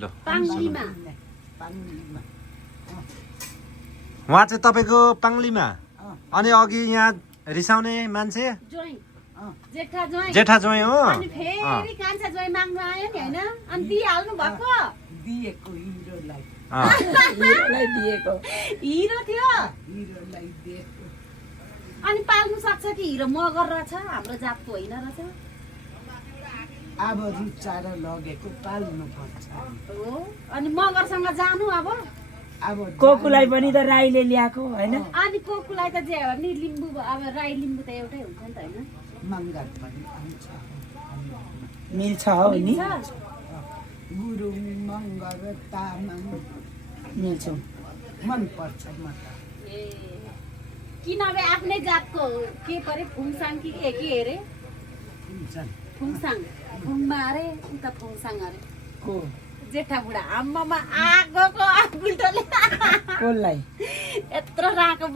ल पाङ्लीमा उहाँ चाहिँ तपाईँको पाङ्लीमा अनि अघि यहाँ रिसाउने मान्छे ज्वाइँ जेठा ज्वाइँ जेठा ज्वाइँ हो अनि फेरि कान्छा ज्वाइँ माग्नु आयो नि हैन अनि दिइहाल्नु भएको दिएको हिरोलाई हिरोलाई दिएको हिरो थियो हिरोलाई दिएको अनि पाल्नु सक्छ कि हिरो मगर रहेछ हाम्रो जातको होइन रहेछ अब रुचाएर लगेको पाल्नु पर्छ हो अनि मगरसँग जानु अब अब कोकुलाई पनि त राईले ल्याएको होइन अनि कोकुलाई त जे हो नि लिम्बू अब राई लिम्बू त एउटै हुन्छ नि त होइन मङ्गर पनि आउँछ मिल्छ हौ नि मिल्छ? गुरुङ मङ्गर तामाङ मिल्छ मनपर्छ म त ए किनभने आफ्नै जातको के परे फुङसाङ कि के अरे हुन्छन् फुङसाङ फुङमा अरे उता फुङसाङ अरे को जेठा बुढा आम्मामा आगोको उल्टोले कसलाई यत्रो राको